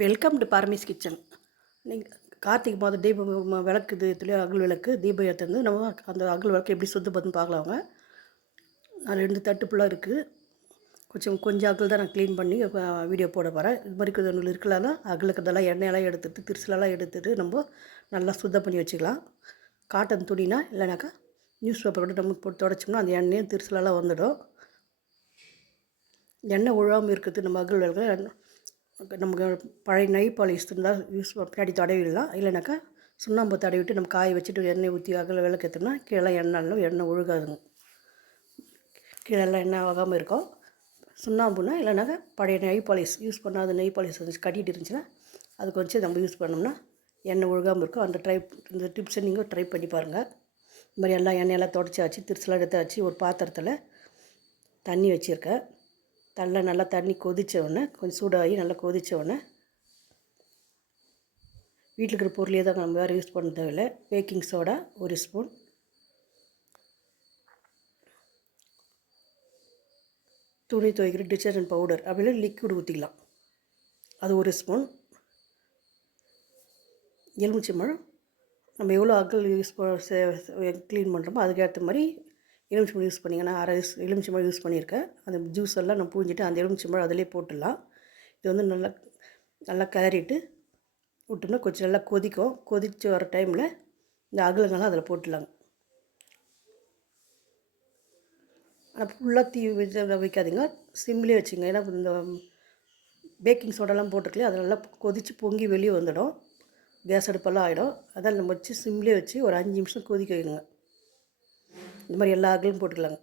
Welcome to பார்மிஸ் kitchen நீங்கள் கார்த்திகை மாதம் தீபம் விளக்கு இதுலேயே அகல் விளக்கு தீபம் ஏற்றுந்து நம்ம அந்த அகல் விளக்கு எப்படி சுத்தம் பார்க்கலாம் அவங்க அதில் ரெண்டு தட்டு ஃபுல்லாக இருக்குது கொஞ்சம் கொஞ்சம் அகல் தான் நான் க்ளீன் பண்ணி வீடியோ போட போகிறேன் இது மாதிரி இருக்கிறது ஒன்று இருக்கலாம் அகலுக்கு இதெல்லாம் எண்ணெயெல்லாம் எடுத்துட்டு திருசலெல்லாம் எடுத்துட்டு நம்ம நல்லா சுத்தம் பண்ணி வச்சுக்கலாம். காட்டன் துணினா இல்லைனாக்கா நியூஸ் பேப்பர் கூட நம்ம போட்டு தொடச்சோம்னா அந்த எண்ணெயும் திருசலெல்லாம் வந்துடும். எண்ணெய் உழாமல் இருக்கிறது நம்ம அகல் விளக்கு நமக்கு பழைய நெய் பாலிஷ் இருந்தால் யூஸ் பின்னாடி தடவிடலாம். இல்லைனாக்கா சுண்ணாம்பு தடவிட்டு நம்ம காய வச்சுட்டு எண்ணெய் ஊற்றி அகல விளக்கு கீழே எண்ணெய்லாம் எண்ணெய் ஒழுகாதுங்க கீழெல்லாம் எண்ணெய் ஆகாமல் இருக்கும். சுண்ணாம்புனா இல்லைனாக்கா பழைய நெய் பாலிஷ் யூஸ் பண்ணாத நெய் பாலிஷ் வந்து கட்டிட்டு இருந்துச்சுன்னா அது கொஞ்சம் நம்ம யூஸ் பண்ணோம்னா எண்ணெய் ஒழுகாமல் இருக்கும். அந்த ட்ரை இந்த டிப்ஸை நீங்கள் ட்ரை பண்ணி பாருங்கள் இந்த மாதிரி எல்லாம் எண்ணெயெல்லாம் தொடச்சாச்சு திருச்சலாம் எடுத்தாச்சு ஒரு பாத்திரத்தில் தண்ணி வச்சுருக்கேன். தள்ள நல்லா தண்ணி கொதிச்ச உடனே கொஞ்சம் சூடாகி நல்லா கொதித்த உடனே வீட்டில் இருக்கிற பொருளையே தான் நம்ம வேறு யூஸ் பண்ண தேவையில்லை. பேக்கிங் சோடா ஒரு ஸ்பூன். துணி துவைக்கிற டிட்டர்ஜென்ட் பவுடர் அப்படின்னா லிக்விட் ஊற்றிக்கலாம். அது ஒரு ஸ்பூன். எலுமிச்சம்பழம் நம்ம எவ்வளோ அகல் யூஸ் க்ளீன் பண்ணுறோமோ அதுக்கேற்ற மாதிரி எலுமிச்சம்பழம் யூஸ் பண்ணிங்கன்னா அரை எலுமிச்சம்பழம் யூஸ் பண்ணியிருக்கேன். அந்த ஜூஸ் எல்லாம் நான் பூஞ்சிட்டு அந்த எலுமிச்சம்பழம் அதிலே போட்டுடலாம். இது வந்து நல்லா நல்லா கிளறிட்டு விட்டோம்னா கொஞ்சம் நல்லா கொதிக்கும். கொதித்து வர டைமில் இந்த அகலங்கள்லாம் அதில் போட்டுடலாங்க ஆனால் ஃபுல்லாக தீ வைக்காதீங்க. சிம்லேயே வச்சுங்க. ஏன்னா இந்த பேக்கிங் சோடாலாம் போட்டிருக்கலையே அது நல்லா கொதித்து பொங்கி வெளியே வந்துடும். கேஸ் அடுப்பெல்லாம் ஆகிடும் அதான் நம்ம வச்சு சிம்லேயே வச்சு ஒரு அஞ்சு நிமிஷம் கொதிக்க வைக்கணுங்க இந்த மாதிரி எல்லா அகலும் போட்டுக்கலாங்க.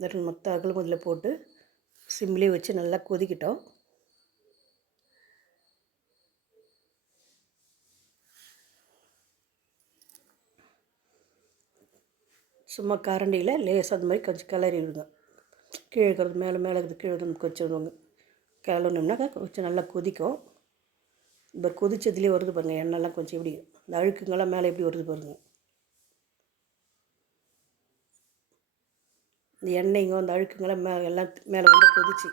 இந்த மொத்த அகலும் அதில் போட்டு சிம்லேயே வச்சு நல்லா கொதிக்கிட்டோம். சும்மா கரண்டியில் லேசாக அந்த மாதிரி கொஞ்சம் கிளறி விடுங்க கீழே இருக்கிறது மேலே மேலே இருக்கிறது கீழே இருக்கிறது கொஞ்சம் விடுவாங்க கிளறினோம்னாக்கா கொஞ்சம் நல்லா கொதிக்கும். இப்போ கொதிச்சதுலேயே வருது பாருங்கள் எண்ணெய்லாம் கொஞ்சம் எப்படி இந்த அழுக்குங்கெல்லாம் மேலே எப்படி வருது பாருங்கள் இந்த எண்ணெய்ங்க அந்த அழுக்குங்கெல்லாம் மே எல்லாம் மேலே வந்து கொதிச்சு.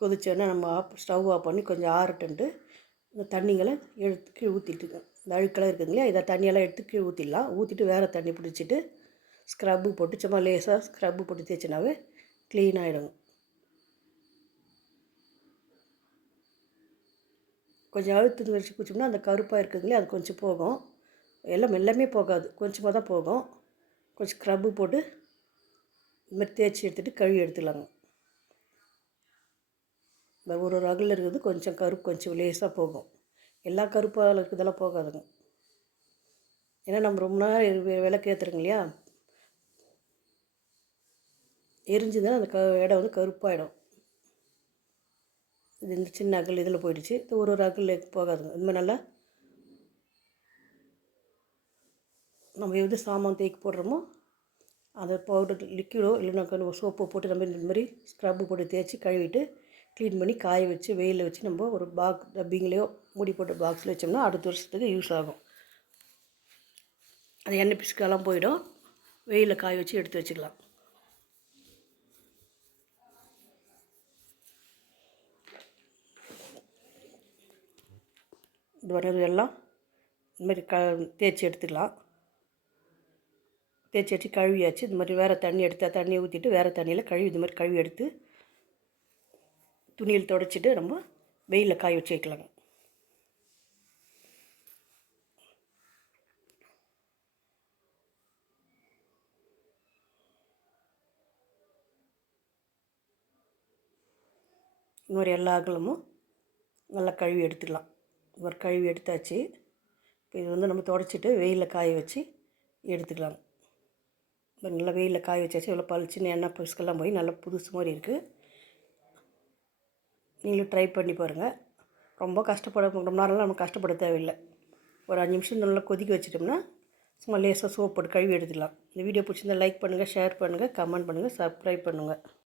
கொதிச்சோன்னா நம்ம ஆஃப் ஸ்டவ் ஆஃப் பண்ணி கொஞ்சம் ஆறட்டுன்ட்டு இந்த தண்ணிங்களை எடுத்து கீழே ஊற்றிட்டுங்க இந்த அழுக்கெல்லாம் இருக்குதுங்களே இதை தண்ணியெல்லாம் எடுத்து கீழே ஊற்றிடலாம் ஊற்றிட்டு வேறு தண்ணி பிடிச்சிட்டு ஸ்க்ரப்பு போட்டு சும்மா லேசாக ஸ்க்ரப்பு போட்டு தேய்ச்சினாவே க்ளீன் ஆகிடும் கொஞ்சம் அழுத்து வச்சு குச்சோம்னா அந்த கருப்பாக இருக்குதுங்களே அது கொஞ்சம் போகும். எல்லாம் எல்லாமே போகாது கொஞ்சமாக தான் போகும். கொஞ்சம் ஸ்க்ரப்பு போட்டு இதுமாதிரி மாதிரி தேய்ச்சி எடுத்துகிட்டு கழுவி எடுத்துடலாங்க. இந்த ஒரு ஒரு அகலில் இருக்கிறது கொஞ்சம் கருப்பு கொஞ்சம் லேசாக போகும். எல்லா கருப்பாக இருக்கிறதெல்லாம் போகாதுங்க. ஏன்னா நம்ம ரொம்ப நேரம் விளக்கு ஏற்றுறோங்க இல்லையா? எரிஞ்சுதுன்னா அந்த க இடம் வந்து கருப்பாயிடும். இது இந்த சின்ன அகல் இதில் போயிடுச்சு. இது ஒரு ஒரு அகல் போகாதுங்க. இந்த மாதிரி நல்லா நம்ம எது சாமான் தேய்க்கு போடுறோமோ அதை பவுடர் லிக்விடோ இல்லைனாக்கா சோப்பு போட்டு நம்ம இந்த மாதிரி ஸ்க்ரப்பு போட்டு தேய்ச்சி கழுவிட்டு க்ளீன் பண்ணி காய வச்சு வெயிலில் வச்சு நம்ம ஒரு பாக்ஸ் டப்பிங்லேயோ மூடி போட்ட பாக்ஸில் வச்சோம்னா அடுத்த வருஷத்துக்கு யூஸ் ஆகும். அது எண்ணெய் பிசுக்கெல்லாம் போயிடும். வெயிலில் காய வச்சு எடுத்து வச்சுக்கலாம். இது வர்றது எல்லாம் இதுமாதிரி க தேய்ச்சி எடுத்துக்கலாம். தேய்ச்சி வச்சு கழுவியாச்சு. இது மாதிரி வேறு தண்ணி எடுத்தால் தண்ணியை ஊற்றிட்டு வேறு தண்ணியில் கழுவி இது மாதிரி கழுவி எடுத்து துணியில் துடைச்சிட்டு நம்ம வெயிலில் காய வச்சு வைக்கலாங்க. இன்னொரு எல்லா அகலமும் நல்லா கழுவி எடுத்துக்கலாம். ஒரு கழுவி எடுத்தாச்சு. இப்போ இது வந்து நம்ம தொடச்சிட்டு வெயிலில் காய வச்சு எடுத்துக்கலாம். இப்போ நல்லா வெயிலில் காய வச்சாச்சு. இவ்வளோ பளிச்சுன்னு எண்ணெய் பிசுக்கெல்லாம் போய் நல்லா புதுசு மாதிரி இருக்குது நீங்களும் ட்ரை பண்ணி பாருங்கள் ரொம்ப கஷ்டப்பட ரொம்ப நேரம்லாம் நம்ம கஷ்டப்பட தேவையில்லை. ஒரு அஞ்சு நிமிஷம் நல்லா கொதிக்க வச்சிட்டோம்னா சும்மா லேசாக சோப் போட்டு கழுவி எடுத்துக்கலாம். இந்த வீடியோ பிடிச்சிருந்தா லைக் பண்ணுங்கள் ஷேர் பண்ணுங்கள் கமெண்ட் பண்ணுங்கள் சப்ஸ்கிரைப் பண்ணுங்கள்